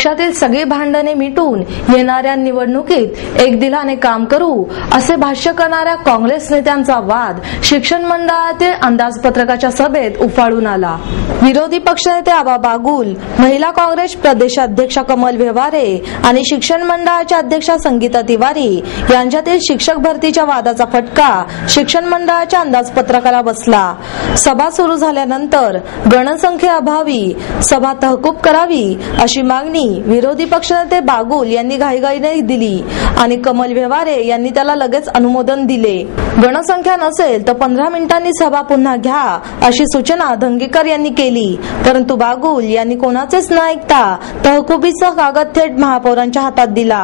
पक्षातील सगळी भांडणे मिटून येणाऱ्या निवडणुकीत एक दिलाने काम करू असे भाष्य करणाऱ्या काँग्रेस नेत्यांचा वाद शिक्षण मंडळातील अंदाजपत्रकाच्या सभेत उफाळून आला। विरोधी पक्षनेते आबा बागुल, महिला काँग्रेस प्रदेशाध्यक्षा कमल व्यवहारे आणि शिक्षण मंडळाच्या अध्यक्षा संगीता तिवारी यांच्यातील शिक्षक भरतीच्या वादाचा फटका शिक्षण मंडळाच्या अंदाजपत्रकाला बसला। सभा सुरू झाल्यानंतर गणसंख्येअभावी सभा तहकूब करावी अशी मागणी विरोधी पक्षनेते बागुल यांनी घाईघाईने दिली आणि कमल व्यवहारे यांनी त्याला लगेच अनुमोदन दिले। गणसंख्या नसेल तर 15 मिनिटांनी सभा पुन्हा घ्या अशी सूचना धंगेकर यांनी केली, परंतु बागुल यांनी कोणाचेच न ऐकता तहकुबीचा कागद थेट महापौरांच्या हातात दिला।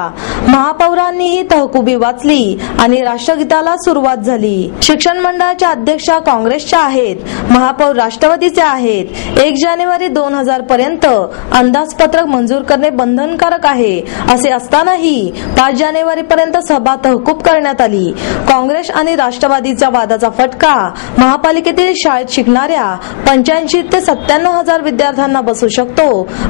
महापौरांनीही तहकुबी वाचली आणि राष्ट्रगीताला सुरुवात झाली। शिक्षण मंडळाच्या अध्यक्षा काँग्रेसच्या आहेत, महापौर राष्ट्रवादीचे आहेत। 1 जानेवारी 2000 पर्यंत अंदाजपत्रक मंजूर करणे बंधनकारक आहे असे असतानाही 5 जानेवारी पर्यंत सभा तहकूब करण्यात आली। काँग्रेस आणि राष्ट्रवादीच्या वादाचा फटका महापालिकेतील शाळेत शिकणाऱ्या 85 ते 97 हजार विद्यार्थ्यांना बसू शकतो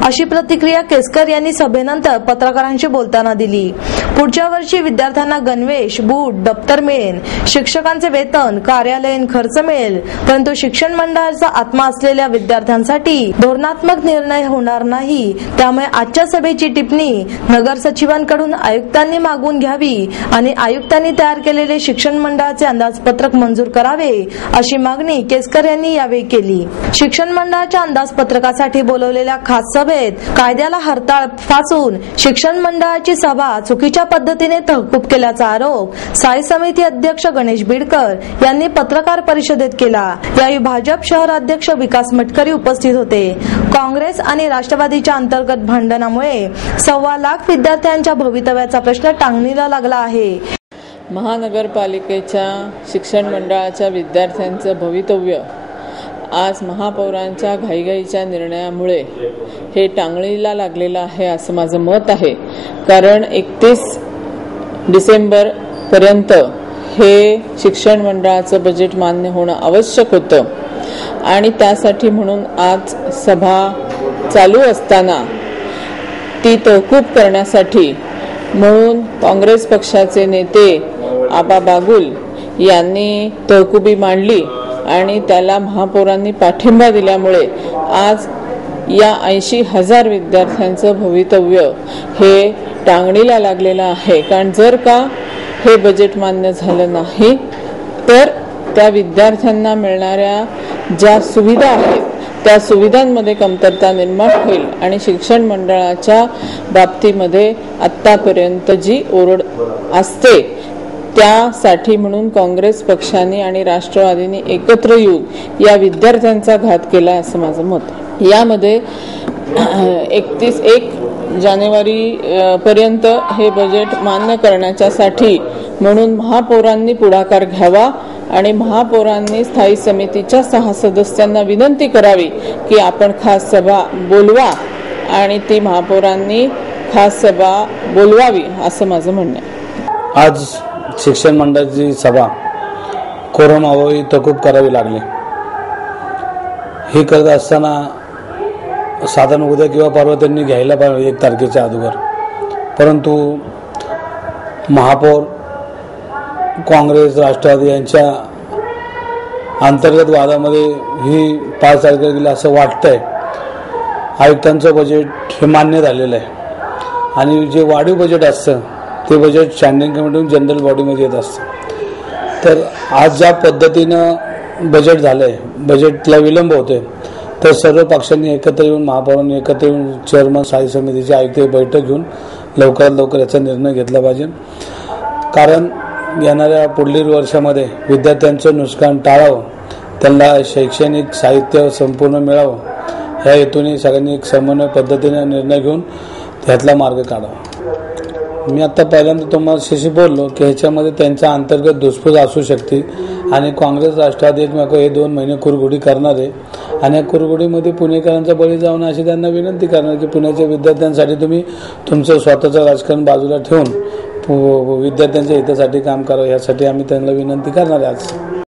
अशी प्रतिक्रिया केसकर यांनी सभेनंतर पत्रकारांशी बोलताना दिली। पुढच्या वर्षी विद्यार्थ्यांना गणवेश, बूट, दप्तर मिळेल, शिक्षकांचे वेतन, कार्यालयीन खर्च मिळेल, परंतु शिक्षण मंडळाचा आत्मा असलेल्या विद्यार्थ्यांसाठी धोरणात्मक निर्णय होणार नाही। त्यामुळे आजच्या सभेची टिप्पणी नगर सचिवांकडून आयुक्तांनी मागून घ्यावी आणि आयुक्तांनी तयार केलेले शिक्षण मंडळाचे अंदाजपत्रक मंजूर करावे अशी मागणी केसकर यांनी यावेळी केली। शिक्षण मंडळाच्या अंदाजपत्रकासाठी बोलवलेल्या खास सभेत कायद्याला हरताळ फासून शिक्षण मंडळाची सभा चुकीच्या पद्धतीने तहकूब केल्याचा आरोप स्थायी समिती अध्यक्ष गणेश बिडकर यांनी पत्रकार परिषदेत केला। यावेळी भाजप शहर अध्यक्ष विकास मटकरी उपस्थित होते। काँग्रेस आणि राष्ट्रवादीच्या अंतर्गत भांडणामुळे 1.25 लाख विद्यार्थ्यांच्या भवितव्याचा प्रश्न टांगणीला लागला आहे। महानगरपालिकेच्या शिक्षण मंडळाच्या विद्यार्थ्यांचं भवितव्य आज महापौरांच्या घाईघाईच्या निर्णयामुळे हे टांगणीला लागलेलं आहे असं माझं मत आहे। कारण 31 डिसेंबर पर्यंत हे शिक्षण मंडळाचं बजेट मान्य होणं आवश्यक होतं आणि त्यासाठी म्हणून आज सभा चालू असताना ती तहकूब करण्यासाठी म्हणून काँग्रेस पक्षाचे नेते आबा बागुल यांनी तहकुबी मांडली आणि त्याला महापौरांनी पाठिंबा दिल्यामुळे आज या 80,000 विद्यार्थ्यांचं भवितव्य हे टांगणीला लागलेलं आहे। कारण जर का हे बजेट मान्य झालं नाही तर त्या विद्यार्थ्यांना मिळणाऱ्या ज्या सुविधा आहेत त्या सुविधांमध्ये कमतरता निर्माण होईल आणि शिक्षण मंडळाच्या बाबतीमध्ये आतापर्यंत जी ओरड असते त्यासाठी म्हणून काँग्रेस पक्षाने आणि राष्ट्रवादीने एकत्र येऊन या विद्यार्थ्यांचा घात केला असं माझं मत आहे। यामध्ये 1 जानेवारी पर्यंत हे बजेट मान्य करण्याच्यासाठी म्हणून महापौरांनी पुढाकार घ्यावा आणि महापौरांनी स्थायी समितीच्या 6 सदस्यांना विनंती करावी की आपण खास सभा बोलवा आणि ती महापौरांनी खास सभा बोलवावी असं माझं म्हणणं आहे। आज शिक्षण मंडळाची सभा कोरोनाअभावी तहकूब करावी लागली। हे करत असताना साधारण उद्या किंवा परवा त्यांनी घ्यायला पाहिजे 1 तारखेच्या अगोदर, परंतु महापौर काँग्रेस राष्ट्रवादी यांच्या अंतर्गत वादामध्ये ही 5 तारखेला गेली असं वाटतंय। आयुक्तांचं बजेट हे मान्य झालेलं आहे आणि जे वाढीव बजेट असतं ते बजेट स्टँडिंग कमिटीतून जनरल बॉडीमध्ये येत असतं। तर आज ज्या पद्धतीनं बजेट झालंय, बजेटला विलंब होतोय, तर सर्व पक्षांनी एकत्र येऊन महापौरांनी एकत्र येऊन चेअरमन स्थायी समितीचे आयुक्त बैठक घेऊन लवकरात लवकर याचा निर्णय घेतला पाहिजे। कारण येणाऱ्या पुढील वर्षामध्ये विद्यार्थ्यांचं नुकसान टाळावं, त्यांना शैक्षणिक साहित्य संपूर्ण मिळावं ह्या हेतूने सगळ्यांनी एक समन्वय पद्धतीने निर्णय घेऊन त्यातला मार्ग काढावा। मी आता पहिल्यांदा तुम्हाला बोललो की ह्याच्यामध्ये त्यांच्या अंतर्गत धुसफूस असू शकते आणि काँग्रेस राष्ट्रवादी एकमेक हे 2 महिने कुरघोडी करणार आहे आणि या कुरघोडीमध्ये पुणेकरांचा बळी जाऊन अशी त्यांना विनंती करणार की पुण्याच्या विद्यार्थ्यांसाठी तुम्ही तुमचं स्वतःचं राजकारण बाजूला ठेवून विद्यार्थ्यांच्या हितासाठी काम करावं यासाठी आम्ही त्यांना विनंती करणार आहे आज।